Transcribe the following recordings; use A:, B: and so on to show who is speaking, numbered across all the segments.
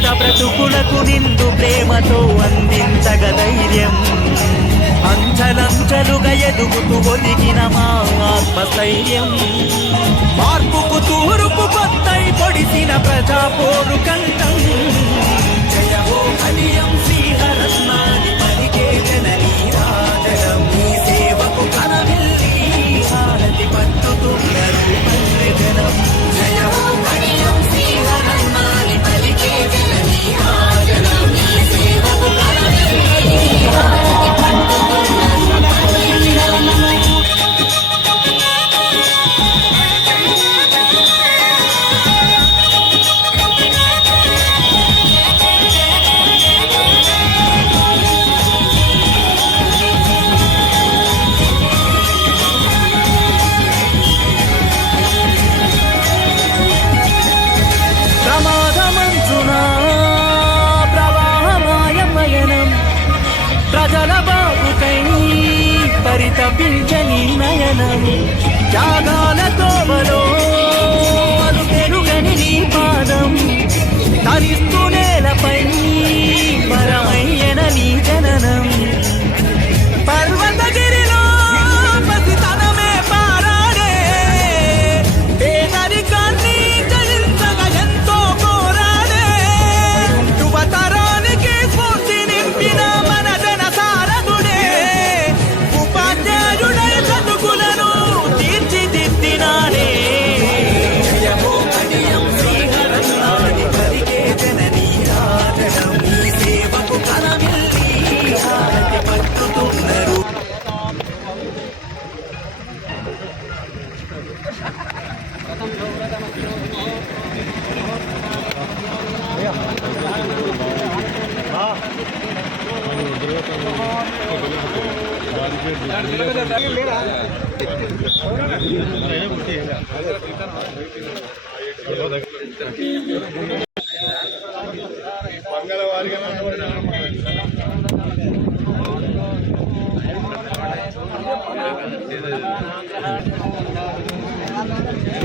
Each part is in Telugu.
A: పేద బ్రతుకులకు నిందు ప్రేమతో అందించగ ధైర్యం అంచలంచలుగా ఎదుగుతూ ఒదిగిన మా ఆత్మస్థైర్యం మార్పుకు తూరుకు కొత్త పొడిసిన ప్రజా పోరు కంటే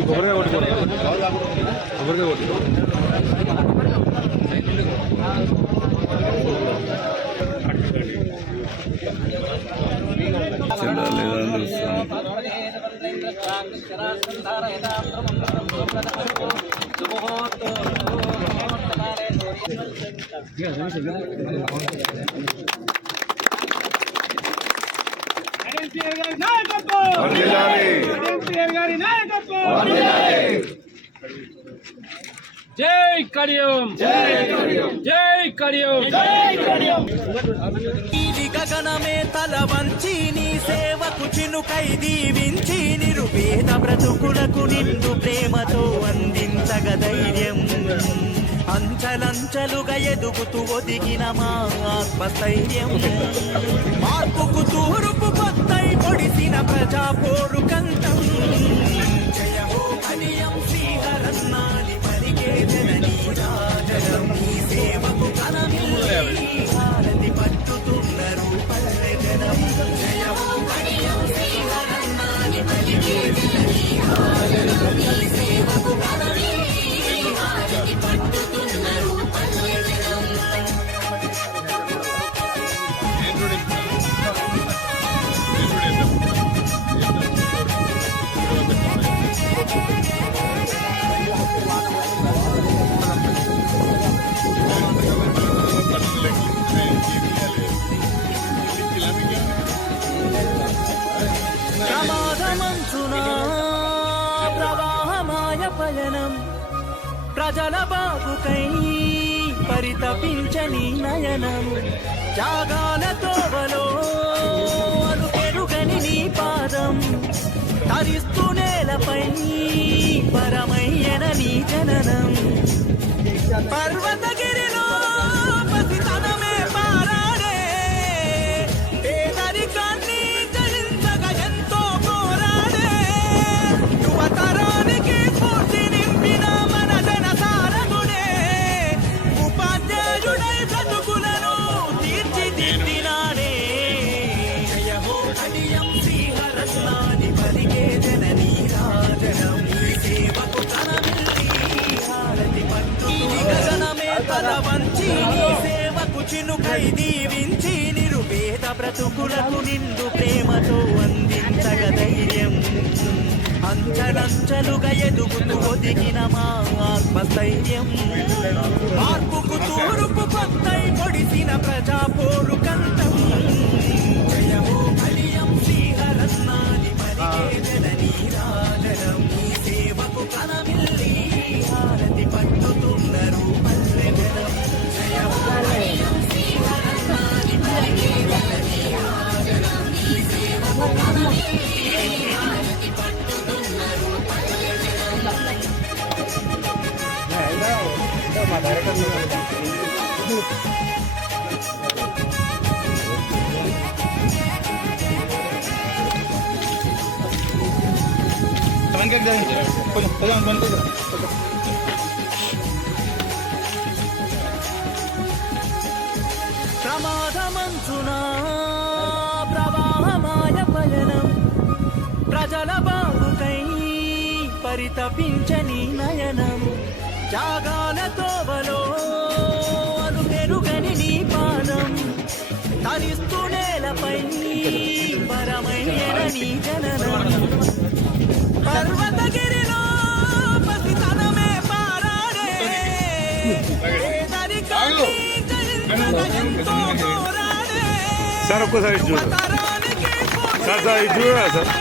B: కొబ్బరికాయ కొట్టుకోండి కొబ్బరికాయ కొట్టుకో వచ్చిందా లేదా అని చూస్తాను జై కడియం
C: జై కడియం జై
A: కడియం గగనమే తల వంచి నీ సేవకు చినుకై దీవించి నిరుపేద బ్రతుకులకు నిండు ప్రేమతో అందించగ ధైర్యం అంచలంచలుగా ఎదుగుతూ ఒదిగిన మా ఆత్మస్థైర్యం మార్పుకు తూరుపు కొత్తై పొడిసిన ప్రజా పోరు కంఠం పరిగేదన తీరని నయనము జాగాల తోవలో అడుగెరుగని నీ పాదం తరిస్తూ నేలపై పరమయ్యన నీ జననం పర్వత కై దీవించి నిరుపేద బ్రతుకులకు నిండు ప్రేమతో అందించగ ధైర్యం అంచలంచలుగా ఎదుగుతూ ఒదిగిన మా ఆత్మస్థైర్యం మార్పుకు తూరుపు కొత్త పొడిసిన ప్రజా పోరు కొంచెం కొంచెం కొంచెం ప్రమాదమంచునా ప్రవాహమాయ పయనం ప్రజల బాగుకై పరితపించని నయనం త్యాగాల తోవలో అరుగెరుగని నీ పాదం తరిస్తూ నేలపై పరమయ్యన నీ జననం పర్వతగిరిలో పసితనమే పారాడే
D: ఎంతో సార్ ఒక్కసారి చూడు సార్ సార్ చూడరా సార్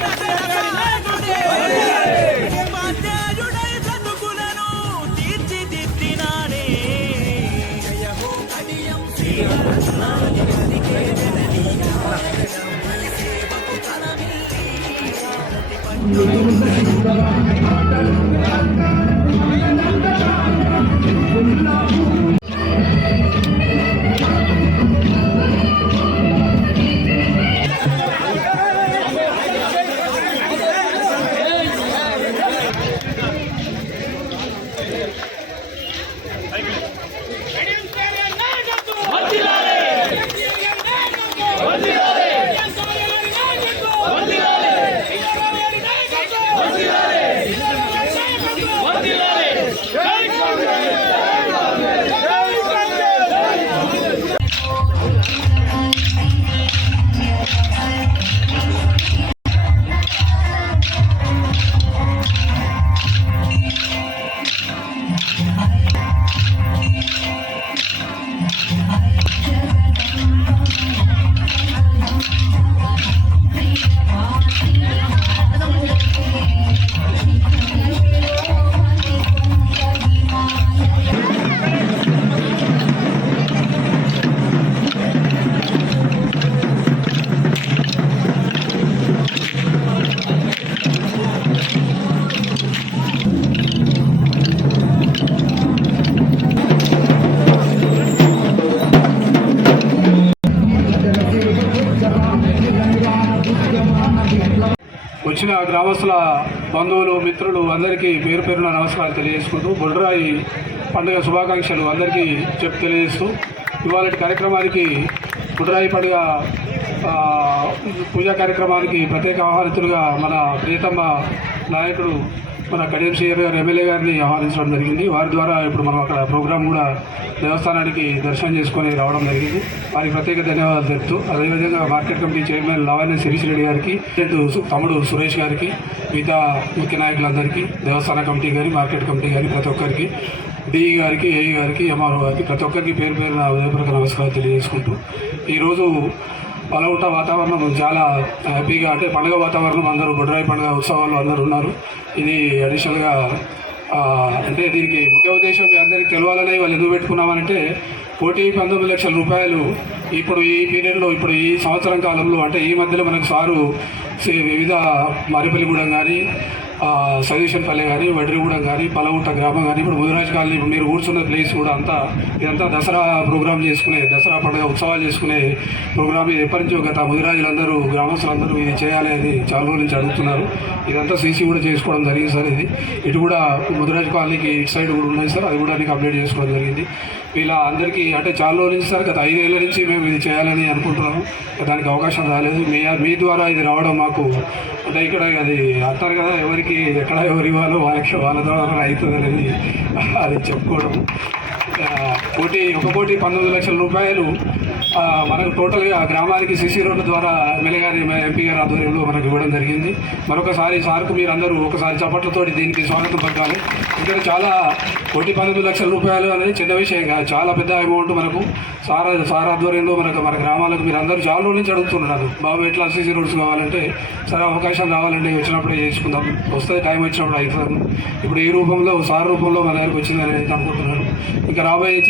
E: గ్రామస్తుల బంధువులు మిత్రులు అందరికీ పేరు పేరున నమస్కారాలు తెలియజేసుకుంటూ బుల్రాయి పండుగ శుభాకాంక్షలు అందరికీ చెప్ తెలియజేస్తూ ఇవాళ కార్యక్రమానికి బుల్రాయి పండుగ పూజా కార్యక్రమానికి ప్రత్యేక ఆహ్వానితులుగా మన ప్రియతమ్మ నాయకుడు మన కడియం శేఖర్ గారు ఎమ్మెల్యే గారిని ఆహ్వానించడం జరిగింది వారి ద్వారా ఇప్పుడు మనం అక్కడ ప్రోగ్రాం కూడా దేవస్థానానికి దర్శనం చేసుకొని రావడం జరిగింది వారికి ప్రత్యేక ధన్యవాదాలు తెలుపుతూ అదేవిధంగా market committee chairman Lavanya Shirish Reddy గారికి తమ్ముడు సురేష్ గారికి మిగతా ముఖ్య నాయకులందరికీ దేవస్థాన కమిటీ కానీ మార్కెట్ కమిటీ కానీ ప్రతి ఒక్కరికి డిఈ గారికి ఏఈ గారికి ఎంఆర్ఓ గారికి ప్రతి ఒక్కరికి పేరు పేరున ఉదయపూర్వక నమస్కారాలు తెలియజేసుకుంటూ ఈరోజు పలవుట వాతావరణం చాలా హ్యాపీగా అంటే పండుగ వాతావరణం అందరూ బుడ్రాయి పండుగ ఉత్సవాలు అందరూ ఉన్నారు ఇది అడిషనల్గా అంటే దీనికి ముఖ్య ఉద్దేశం మీ అందరికీ తెలవాలని వాళ్ళు ఎందుకు పెట్టుకున్నామంటే కోటి పంతొమ్మిది లక్షల రూపాయలు ఇప్పుడు ఈ పీరియడ్లో ఇప్పుడు ఈ సంవత్సరం కాలంలో అంటే ఈ మధ్యలో మనకు సారు వివిధ మరిపల్లిగూడెం కానీ సజీషన్పల్లి కానీ వడ్రిగూడెం కానీ పలవుట గ్రామం కానీ ఇప్పుడు ముదిరాజ్ కాలనీ మీరు కూర్చున్న ప్లేస్ కూడా అంతా ఇదంతా దసరా ప్రోగ్రామ్ చేసుకునే దసరా పండుగ ఉత్సవాలు చేసుకునే ప్రోగ్రామ్ ఇది ఎప్పటి నుంచో గత ముదిరాజులందరూ గ్రామస్తులందరూ ఇది చేయాలి అని చాలా రోజుల నుంచి అడుగుతున్నారు ఇదంతా సీసీ కూడా చేసుకోవడం జరిగింది సార్ ఇది ఇటు కూడా ముదిరాజ్ కాలనీకి ఇటు సైడ్ కూడా ఉన్నాయి సార్ అది కూడా అన్ని కంప్లీట్ చేసుకోవడం జరిగింది ఇలా అందరికీ అంటే చాలా రోజుల నుంచి సార్ గత ఐదేళ్ల నుంచి మేము ఇది చేయాలని అనుకుంటున్నాము దానికి అవకాశం రాలేదు మీ మీ ద్వారా ఇది రావడం మాకు అంటే ఇక్కడ అది అంటారు కదా ఎవరికి ఎక్కడ ఎవరు ఇవ్వాలో వాళ్ళకి వాళ్ళ ద్వారా అవుతుంది అనేది అది చెప్పుకోవడం కోటి ఒక కోటి పంతొమ్మిది లక్షల రూపాయలు మనకు టోటల్గా గ్రామానికి సీసీ రోడ్ల ద్వారా ఎమ్మెల్యే గారి ఎంపీ గారి ఆధ్వర్యంలో మనకు ఇవ్వడం జరిగింది మరొకసారి సార్కు మీరు అందరూ ఒకసారి చప్పట్లతో దీనికి స్వాగతం పలకాలి ఇక్కడ చాలా కోటి పన్నెండు లక్షల రూపాయలు అనేది చిన్న విషయం కాదు చాలా పెద్ద అమౌంట్ మనకు సార్ సార్ ఆధ్వర్యంలో మనకు మన గ్రామాలకు మీరు అందరూ చాలా రోజుల నుంచి అడుగుతున్నారు బాబు ఎట్లా సీసీ రోడ్స్ కావాలంటే సరే అవకాశం కావాలంటే వచ్చినప్పుడే చేసుకుందాం వస్తే టైం వచ్చినప్పుడు అయిపోతుంది ఇప్పుడు ఈ రూపంలో సార్ రూపంలో మన దగ్గరకు వచ్చిందని అనుకుంటున్నాను ఇంకా రాబోయే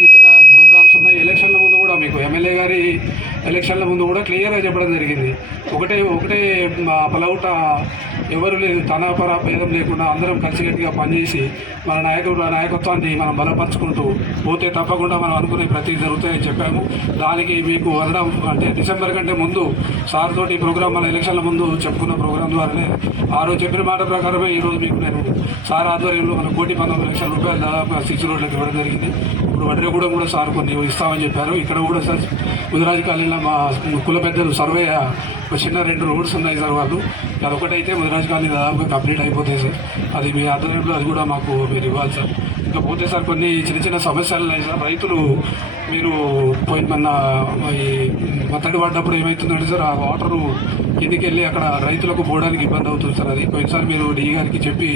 E: ఎమ్మెల్యే గారి ఎలక్షన్ల ముందు కూడా క్లియర్గా చెప్పడం జరిగింది ఒకటే ఒకటే పలవుట ఎవరు లేదు తనాపర భేదం లేకుండా అందరం కలిసికట్టుగా పనిచేసి మన నాయకుడు నాయకత్వాన్ని మనం బలపరుచుకుంటూ పోతే తప్పకుండా మనం అనుకునే ప్రతి జరుగుతాయని చెప్పాము దానికి మీకు వదడం అంటే డిసెంబర్ కంటే ముందు సార్ తోటి ప్రోగ్రామ్ మన ఎలక్షన్ల ముందు చెప్పుకున్న ప్రోగ్రాం ద్వారానే ఆ రోజు చెప్పిన మాట ప్రకారమే ఈరోజు మీకు నేను సార్ ఆధ్వర్యంలో మన కోటి పంతొమ్మిది లక్షల రూపాయలు దాదాపు సిక్స్ రోడ్లకు ఇవ్వడం జరిగింది ఇప్పుడు వడ్రేగూడెం కూడా సార్ కొన్ని ఇస్తామని చెప్పారు ఇక్కడ కూడా సార్ ముదిరాజు కాలనీలో మా కుల పెద్దలు సర్వే ఒక చిన్న రెండు రోడ్స్ ఉన్నాయి సార్ వాళ్ళు అది ఒకటైతే ముదిరాజు కాలనీ దాదాపుగా కంప్లీట్ అయిపోతాయి సార్ అది మీ ఆధ్వర్యంలో అది కూడా మాకు మీరు ఇవ్వాలి సార్ ఇకపోతే సార్ కొన్ని చిన్న చిన్న సమస్యలు ఉన్నాయి సార్ రైతులు మీరు పోయిన మొన్న ఈ ఒత్తిడి పడ్డప్పుడు ఏమవుతుందంటే సార్ ఆ వాటరు వెళ్ళి అక్కడ రైతులకు పోవడానికి ఇబ్బంది అవుతుంది సార్ అది పోయినసారి మీరు డీ గారికి చెప్పి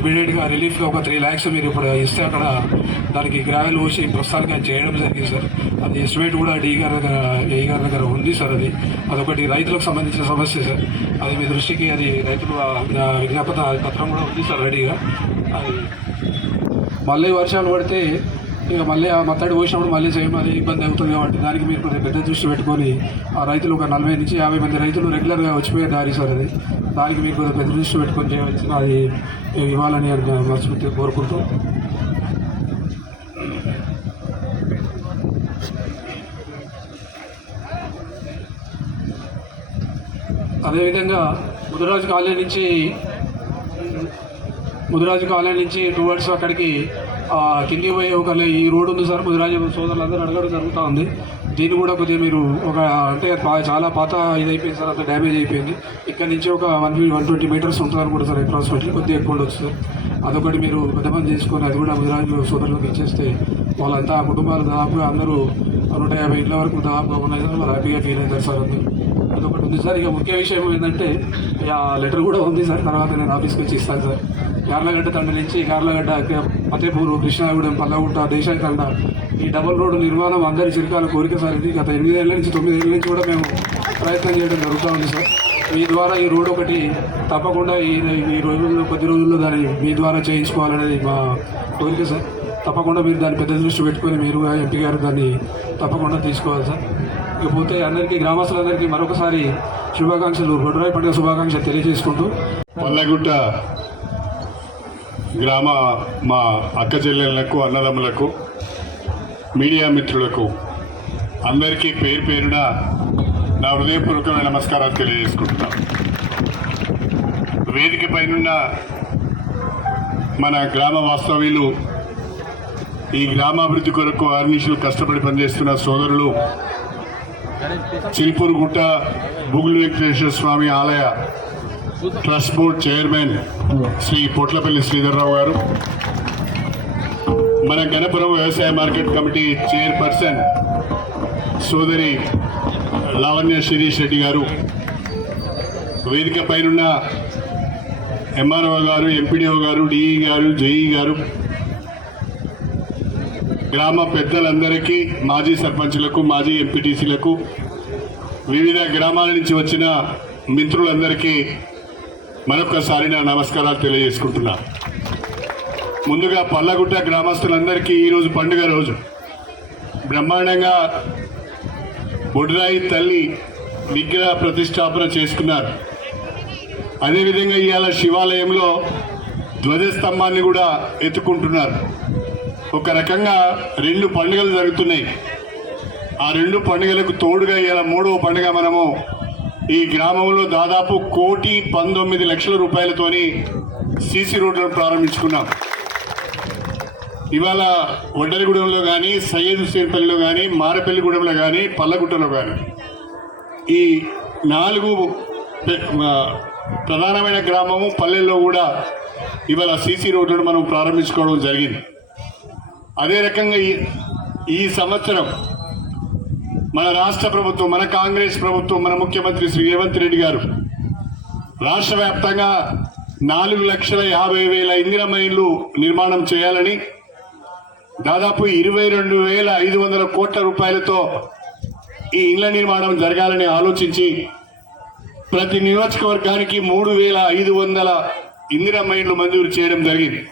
E: ఇమీడియట్గా రిలీఫ్గా ఒక త్రీ ల్యాక్స్ మీరు ఇప్పుడు ఇస్తే అక్కడ దానికి గ్రావెల్ పోసి ప్రస్తుతానికి అది చేయడం జరిగింది సార్ అది ఎస్టిమేట్ కూడా డీ గారి దగ్గర ఏ గారి దగ్గర ఉంది సార్ అది అదొకటి రైతులకు సంబంధించిన సమస్య సార్ అది మీ దృష్టికి అది రైతులు విజ్ఞాపన పత్రం కూడా ఉంది సార్ రెడీగా అది మళ్ళీ వర్షాలు పడితే ఇక మళ్ళీ ఆ మత్తడి పోసినప్పుడు మళ్ళీ సేమ్ అది ఇబ్బంది అవుతుంది కాబట్టి దానికి మీరు కొంచెం పెద్ద దృష్టి పెట్టుకొని ఆ రైతులు ఒక నలభై నుంచి యాభై మంది రైతులు రెగ్యులర్గా వచ్చిపోయే దారి సార్ అది దానికి మీరు కొంచెం పెద్ద దృష్టి పెట్టుకొని చేయవలసిన అది ఇవ్వాలని మనస్ఫూర్తిగా కోరుకుంటూ అదేవిధంగా ముదురాజు కాలనీ నుంచి ముదురాజు కాలనీ నుంచి టూ వర్డ్స్ అక్కడికి కింది పోయే ఒక ఈ రోడ్డు ఉంది సార్ ముదిరాజ సోదరులు అందరూ అడగడం జరుగుతూ ఉంది దీన్ని కూడా కొద్దిగా మీరు ఒక అంటే చాలా పాత ఇది అయిపోయింది సార్ అంత డ్యామేజ్ అయిపోయింది ఇక్కడ నుంచి ఒక వన్ వన్ ట్వంటీ మీటర్స్ ఉంటుంది అనుకుంటా సార్ పెట్టి కొద్దిగా ఎక్కువ ఉండొచ్చు సార్ అదొకటి మీరు పెద్ద చేసుకొని అది కూడా ముదిరాజు సోదరులకు ఇచ్చేస్తే వాళ్ళంతా ఆ కుటుంబాలు దాదాపుగా అందరూ నూట యాభై ఇళ్ళ వరకు దాదాపుగా ఉన్నాయి సార్ హ్యాపీగా ఫీల్ అవుతారు సార్ అందరూ ఒకటి ఉంది సార్ ఇక ముఖ్య విషయం ఏంటంటే ఆ లెటర్ కూడా ఉంది సార్ తర్వాత నేను ఆఫీస్కి వచ్చి ఇస్తాను సార్ గార్లగడ్డ తండ్రి నుంచి గార్లగడ్డ ఫతేపూర్ కృష్ణాగూడెం పల్లగుట్ట దేశాయితండ ఈ డబుల్ రోడ్డు నిర్మాణం అందరి చిరకాల కోరిక సార్ ఇది గత ఎనిమిదేళ్ళ నుంచి తొమ్మిదేళ్ళ నుంచి కూడా మేము ప్రయత్నం చేయడం జరుగుతూ ఉంది సార్ మీ ద్వారా ఈ రోడ్ ఒకటి తప్పకుండా ఈ ఈ రోజుల్లో కొద్ది రోజుల్లో దాన్ని మీ ద్వారా చేయించుకోవాలనేది మా కోరిక సార్ తప్పకుండా మీరు దాన్ని పెద్ద దృష్టి పెట్టుకొని మీరు ఎంపీ గారు దాన్ని తప్పకుండా తీసుకోవాలి సార్ ఇకపోతే అందరికీ గ్రామస్తులందరికీ మరొకసారి శుభాకాంక్షలు గొడ్రాయి పండుగ శుభాకాంక్షలు తెలియజేసుకుంటూ పల్లెగుట్ట
F: గ్రామ మా అక్క చెల్లెళ్ళకు అన్నదమ్ములకు మీడియా మిత్రులకు అందరికీ పేరు పేరున నా హృదయపూర్వకమైన నమస్కారాలు తెలియజేసుకుంటున్నా వేదిక పైనున్న మన గ్రామ వాస్తవ్యులు ఈ గ్రామాభివృద్ధి కొరకు ఆర్మీషులు కష్టపడి పనిచేస్తున్న సోదరులు చిల్పూరుగుట్ట బుగులు వెంకటేశ్వర స్వామి ఆలయ trust board chairman Shri Potlapalli Sridhar Rao గారు మన గణపురం వ్యవసాయ మార్కెట్ కమిటీ చైర్పర్సన్ సోదరి లావణ్య శిరీష్ రెడ్డి గారు వేదిక పైనున్న ఎంఆర్ఓ గారు ఎంపీడీఓ గారు డిఈ గారు జేఈ గారు గ్రామ పెద్దలందరికీ మాజీ సర్పంచ్లకు మాజీ ఎంపీటీసీలకు వివిధ గ్రామాల నుంచి వచ్చిన మిత్రులందరికీ మరొకసారి నా నమస్కారాలు తెలియజేసుకుంటున్నా ముందుగా పల్లగుట్ట గ్రామస్తులందరికీ ఈరోజు పండుగ రోజు బ్రహ్మాండంగా బొడ్రాయి తల్లి విగ్రహ ప్రతిష్టాపన చేసుకున్నారు అదేవిధంగా ఇవాళ శివాలయంలో ధ్వజస్తంభాన్ని కూడా ఎత్తుకుంటున్నారు ఒక రకంగా రెండు పండుగలు జరుగుతున్నాయి ఆ రెండు పండుగలకు తోడుగా ఇలా మూడవ పండుగ మనము ఈ గ్రామంలో దాదాపు కోటి పంతొమ్మిది లక్షల రూపాయలతోని సీసీ రోడ్లను ప్రారంభించుకున్నాం ఇవాళ వడ్డలిగూడెంలో కానీ సయ్యద్ హుసేన్పల్లిలో కానీ మారపల్లిగూడెంలో కానీ పల్లగుట్టలో కానీ ఈ నాలుగు ప్రధానమైన గ్రామము పల్లెల్లో కూడా ఇవాళ సీసీ రోడ్లను మనం ప్రారంభించుకోవడం జరిగింది అదే రకంగా ఈ సంవత్సరం మన రాష్ట్ర ప్రభుత్వం మన కాంగ్రెస్ ప్రభుత్వం మన ముఖ్యమంత్రి శ్రీ రేవంత్ రెడ్డి గారు రాష్ట్ర వ్యాప్తంగా నాలుగు లక్షల యాభై వేల ఇందిర మైన్లు నిర్మాణం చేయాలని దాదాపు ఇరవై రెండు వేల ఐదు వందల కోట్ల రూపాయలతో ఈ ఇండ్ల నిర్మాణం జరగాలని ఆలోచించి ప్రతి నియోజకవర్గానికి మూడు వేల ఐదు వందల ఇందిర మైన్లు మంజూరు చేయడం జరిగింది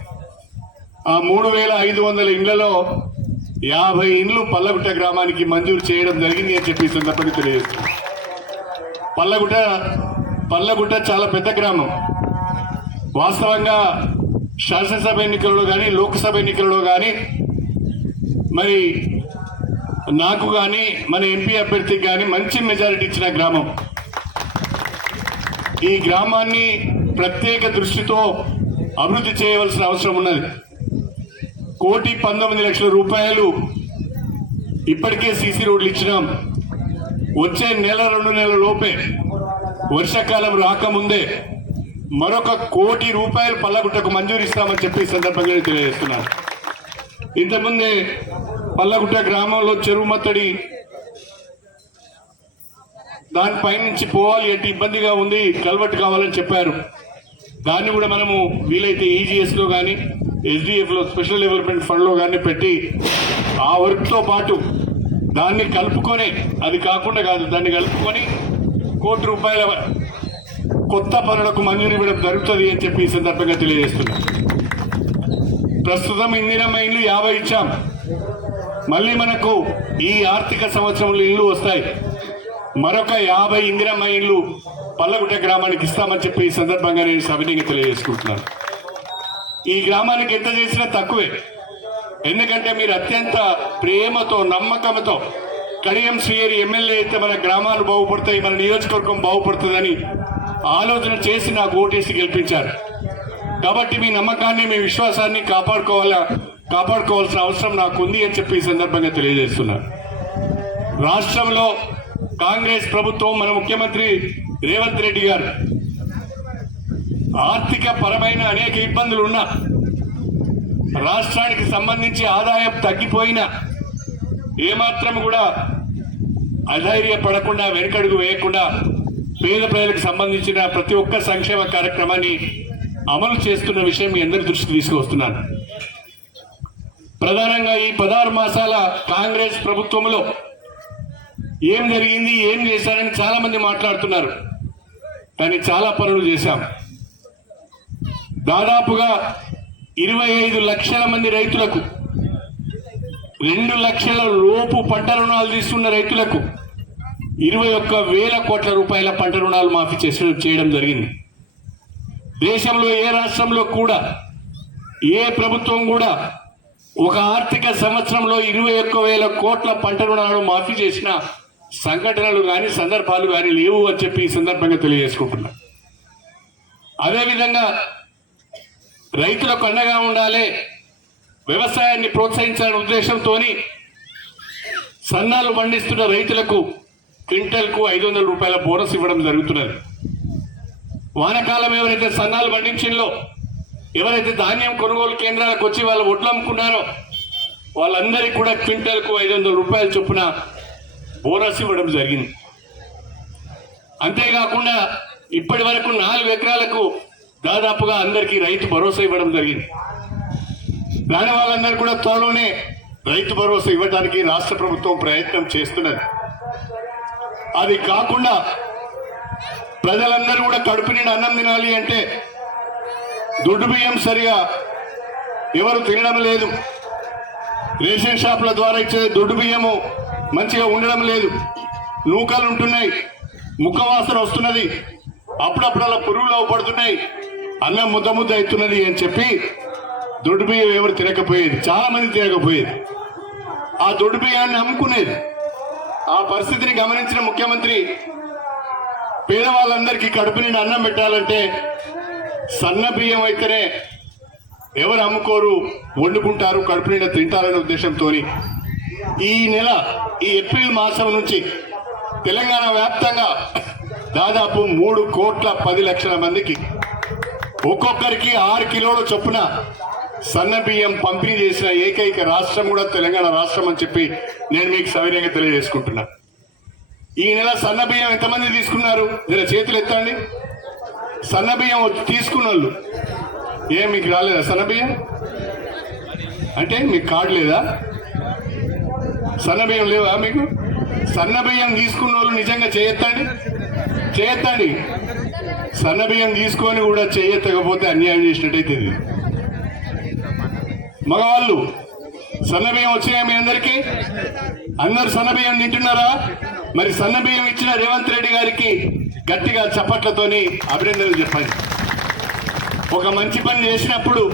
F: ఆ మూడు వేల ఐదు వందల ఇండ్లలో యాభై ఇండ్లు పల్లగుట్ట గ్రామానికి మంజూరు చేయడం జరిగింది అని చెప్పి సందర్భంగా తెలియజేస్తుంది పల్లగుట్ట పల్లగుట్ట చాలా పెద్ద గ్రామం వాస్తవంగా శాసనసభ ఎన్నికల్లో కానీ లోక్సభ ఎన్నికలలో కానీ మరి నాకు కానీ మన ఎంపీ అభ్యర్థికి కానీ మంచి మెజారిటీ ఇచ్చిన గ్రామం ఈ గ్రామాన్ని ప్రత్యేక దృష్టితో అభివృద్ధి చేయవలసిన అవసరం ఉన్నది కోటి పంతొమ్మిది లక్షల రూపాయలు ఇప్పటికే సీసీ రోడ్లు ఇచ్చినాం వచ్చే నెల రెండు నెలల లోపే వర్షాకాలం రాకముందే మరొక కోటి రూపాయలు పల్లగుట్టకు మంజూరిస్తామని చెప్పి సందర్భంగా తెలియజేస్తున్నారు ఇంతకుముందే పల్లగుట్ట గ్రామంలో చెరువు మత్తడి దానిపై నుంచి పోవాలి ఎట్టి ఇబ్బందిగా ఉంది కల్వట్టు కావాలని చెప్పారు దాన్ని కూడా మనము వీలైతే ఈజీఎస్లో కానీ ఎస్డిఎఫ్లో స్పెషల్ డెవలప్మెంట్ ఫండ్లో కానీ పెట్టి ఆ వర్క్తో పాటు దాన్ని కలుపుకొని అది కాకుండా కాదు దాన్ని కలుపుకొని కోటి రూపాయల కొత్త పనులకు మంజూరు ఇవ్వడం జరుగుతుంది అని చెప్పి ఈ సందర్భంగా తెలియజేస్తున్నాం ప్రస్తుతం ఇందిరమ్మ ఇల్లు యాభై ఇచ్చాం మళ్ళీ మనకు ఈ ఆర్థిక సంవత్సరంలో ఇల్లు వస్తాయి మరొక యాభై ఇందిరమ్మ ఇల్లు పల్లగుట్ట గ్రామానికి ఇస్తామని చెప్పి ఈ సందర్భంగా నేను సవినీయంగా తెలియజేసుకుంటున్నాను ఈ గ్రామానికి ఎంత చేసినా తక్కువే ఎందుకంటే మీరు అత్యంత ప్రేమతో నమ్మకంతో కడియం శ్రీయరి ఎమ్మెల్యే అయితే మన గ్రామాలు బాగుపడతాయి మన నియోజకవర్గం బాగుపడుతుందని ఆలోచన చేసి నాకు ఓటేసి గెలిపించారు కాబట్టి మీ నమ్మకాన్ని మీ విశ్వాసాన్ని కాపాడుకోవాలా కాపాడుకోవాల్సిన అవసరం నాకు ఉంది అని చెప్పి ఈ సందర్భంగా తెలియజేస్తున్నారు రాష్ట్రంలో కాంగ్రెస్ ప్రభుత్వం మన ముఖ్యమంత్రి రేవంత్ రెడ్డి గారు ఆర్థిక పరమైన అనేక ఇబ్బందులు ఉన్నా రాష్ట్రానికి సంబంధించి ఆదాయం తగ్గిపోయినా ఏమాత్రం కూడా అధైర్యపడకుండా వెనుకడుగు వేయకుండా పేద ప్రజలకు సంబంధించిన ప్రతి ఒక్క సంక్షేమ కార్యక్రమాన్ని అమలు చేస్తున్న విషయం మీ అందరి దృష్టికి తీసుకువస్తున్నాను ప్రధానంగా ఈ పదహారు మాసాల కాంగ్రెస్ ప్రభుత్వంలో ఏం జరిగింది ఏం చేశారని చాలా మంది మాట్లాడుతున్నారు కానీ చాలా పనులు చేశాం దాదాపుగా ఇరవై ఐదు లక్షల మంది రైతులకు రెండు లక్షల లోపు పంట రుణాలు తీసుకున్న రైతులకు ఇరవై ఒక్క వేల కోట్ల రూపాయల పంట రుణాలు మాఫీ చేసి చేయడం జరిగింది దేశంలో ఏ రాష్ట్రంలో కూడా ఏ ప్రభుత్వం కూడా ఒక ఆర్థిక సంవత్సరంలో ఇరవై ఒక్క వేల కోట్ల పంట రుణాలు మాఫీ చేసిన సంఘటనలు కానీ సందర్భాలు కానీ లేవు అని చెప్పి ఈ సందర్భంగా తెలియజేసుకుంటున్నా అదేవిధంగా రైతులకు అండగా ఉండాలి వ్యవసాయాన్ని ప్రోత్సహించాలనే ఉద్దేశంతో సన్నాలు పండిస్తున్న రైతులకు క్వింటల్కు ఐదు వందల రూపాయల బోనస్ ఇవ్వడం జరుగుతున్నది వానకాలం ఎవరైతే సన్నాలు పండించిందో ఎవరైతే ధాన్యం కొనుగోలు కేంద్రాలకు వచ్చి వాళ్ళు ఒడ్లు అమ్ముకున్నారో వాళ్ళందరికీ కూడా క్వింటల్కు ఐదు వందల రూపాయల చొప్పున బోనస్ ఇవ్వడం జరిగింది అంతేకాకుండా ఇప్పటి వరకు నాలుగు ఎకరాలకు దాదాపుగా అందరికీ రైతు భరోసా ఇవ్వడం జరిగింది దాని వాళ్ళందరూ కూడా త్వరలోనే రైతు భరోసా ఇవ్వడానికి రాష్ట్ర ప్రభుత్వం ప్రయత్నం చేస్తున్నది అది కాకుండా ప్రజలందరూ కూడా కడుపు నిండా అన్నం తినాలి అంటే దుడ్డు బియ్యం సరిగా ఎవరు తినడం లేదు రేషన్ షాపుల ద్వారా ఇచ్చే దుడ్డు బియ్యము మంచిగా ఉండడం లేదు నూకలు ఉంటున్నాయి ముఖ వాసన వస్తున్నది అప్పుడప్పుడు అలా పురుగులు అవపడుతున్నాయి అన్నం ముద్ద ముద్ద అవుతున్నది అని చెప్పి దొడ్డు బియ్యం ఎవరు తినకపోయేది చాలా మంది తినకపోయేది ఆ దొడ్డు బియ్యాన్ని అమ్ముకునేది ఆ పరిస్థితిని గమనించిన ముఖ్యమంత్రి పేదవాళ్ళందరికీ కడుపు నిండి అన్నం పెట్టాలంటే సన్న బియ్యం అయితేనే ఎవరు అమ్ముకోరు వండుకుంటారు కడుపు నిండా తింటారనే ఉద్దేశంతో ఈ నెల ఈ ఏప్రిల్ మాసం నుంచి తెలంగాణ వ్యాప్తంగా దాదాపు మూడు కోట్ల పది లక్షల మందికి ఒక్కొక్కరికి ఆరు కిలోల చొప్పున సన్న బియ్యం పంపిణీ చేసిన ఏకైక రాష్ట్రం కూడా తెలంగాణ రాష్ట్రం అని చెప్పి నేను మీకు సవినయంగా తెలియజేసుకుంటున్నా ఈ నెల సన్న బియ్యం ఎంతమంది తీసుకున్నారు నేను చేతులు ఎత్తండి సన్న బియ్యం తీసుకున్న వాళ్ళు ఏం మీకు రాలేదా సన్న బియ్యం అంటే మీకు కార్డు లేదా సన్నబియ్యం లేవా మీకు సన్నబియ్యం తీసుకున్న వాళ్ళు నిజంగా చేయొత్తండి చేయొత్తండి సన్నబియ్యం తీసుకొని కూడా చేయొత్తకపోతే అన్యాయం ఇది మగవాళ్ళు సన్నబియ్యం వచ్చినాయా మీ అందరికీ అందరు సన్నబియ్యం తింటున్నారా మరి సన్నబియ్యం ఇచ్చిన రేవంత్ రెడ్డి గారికి గట్టిగా చప్పట్లతోని అభినందనలు చెప్పండి ఒక మంచి పని చేసినప్పుడు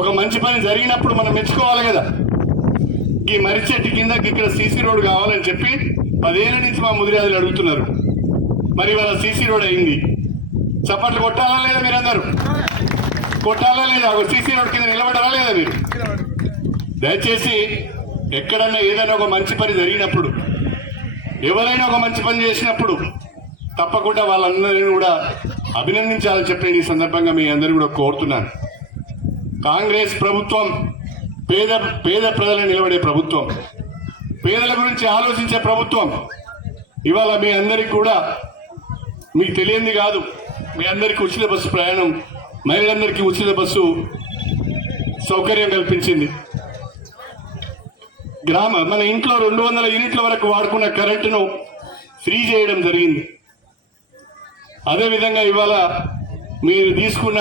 F: ఒక మంచి పని జరిగినప్పుడు మనం మెచ్చుకోవాలి కదా ఈ మర్రి చెట్టు కింద ఇక్కడ సీసీ రోడ్ కావాలని చెప్పి పదేళ్ళ నుంచి మా ముదిరాజులు అడుగుతున్నారు మరి వాళ్ళ సీసీ రోడ్ అయింది చప్పట్లు కొట్టాలా లేదా మీరందరూ కొట్టాలా లేదా సీసీ రోడ్ కింద నిలబడాలా లేదా మీరు దయచేసి ఎక్కడన్నా ఏదైనా ఒక మంచి పని జరిగినప్పుడు ఎవరైనా ఒక మంచి పని చేసినప్పుడు తప్పకుండా వాళ్ళందరినీ కూడా అభినందించాలని చెప్పి ఈ సందర్భంగా మీ అందరినీ కూడా కోరుతున్నాను కాంగ్రెస్ ప్రభుత్వం పేద పేద ప్రజలను నిలబడే ప్రభుత్వం పేదల గురించి ఆలోచించే ప్రభుత్వం ఇవాళ మీ అందరికి కూడా మీకు తెలియంది కాదు మీ అందరికీ ఉచిత బస్సు ప్రయాణం మహిళలందరికీ ఉచిత బస్సు సౌకర్యం కల్పించింది గ్రామ మన ఇంట్లో రెండు వందల యూనిట్ల వరకు వాడుకున్న కరెంటును ఫ్రీ చేయడం జరిగింది అదేవిధంగా ఇవాళ మీరు తీసుకున్న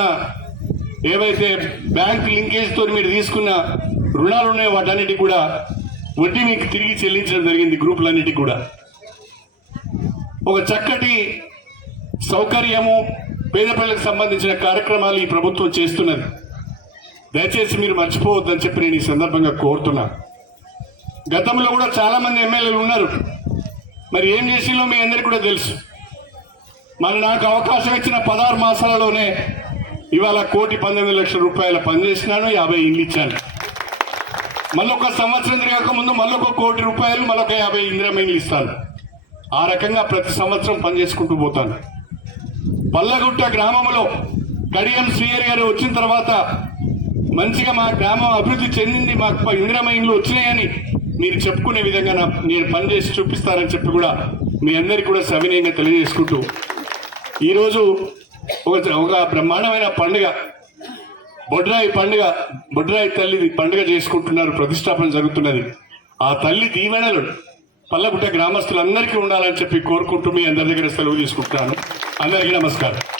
F: ఏవైతే బ్యాంక్ లింకేజ్తో మీరు తీసుకున్న రుణాలు ఉన్నాయో వాటన్నిటి కూడా వడ్డీ మీకు తిరిగి చెల్లించడం జరిగింది గ్రూపులన్నిటి కూడా ఒక చక్కటి సౌకర్యము పేద పిల్లలకు సంబంధించిన కార్యక్రమాలు ఈ ప్రభుత్వం చేస్తున్నది దయచేసి మీరు మర్చిపోవద్దని చెప్పి నేను ఈ సందర్భంగా కోరుతున్నా గతంలో కూడా చాలామంది ఎమ్మెల్యేలు ఉన్నారు మరి ఏం చేసిందో మీ అందరికీ కూడా తెలుసు మరి నాకు అవకాశం ఇచ్చిన పదహారు మాసాలలోనే ఇవాళ కోటి పంతొమ్మిది లక్షల రూపాయల పనిచేసినాను యాభై ఇండ్లు ఇచ్చాను మళ్ళొక సంవత్సరం తిరగక ముందు మళ్ళొక కోటి రూపాయలు మళ్ళొక యాభై ఇంద్రమైన్లు ఇస్తాను ఆ రకంగా ప్రతి సంవత్సరం పనిచేసుకుంటూ పోతాను పల్లగుట్ట గ్రామంలో కడియం శ్రీయర్ గారు వచ్చిన తర్వాత మంచిగా మా గ్రామం అభివృద్ధి చెందింది మాకు ఇంద్రమైన్లు వచ్చినాయని మీరు చెప్పుకునే విధంగా నా నేను పనిచేసి చూపిస్తానని చెప్పి కూడా మీ అందరికీ కూడా సవినయంగా తెలియజేసుకుంటూ ఈరోజు ఒక ఒక బ్రహ్మాండమైన పండుగ బొడ్రాయి పండుగ బొడ్రాయి తల్లిది పండుగ చేసుకుంటున్నారు ప్రతిష్టాపన జరుగుతున్నది ఆ తల్లి దీవెనలు పల్లగుట్ట గ్రామస్తులందరికీ ఉండాలని చెప్పి కోరుకుంటూ మీ అందరి దగ్గర సెలవు తీసుకుంటున్నాను అందరికీ నమస్కారం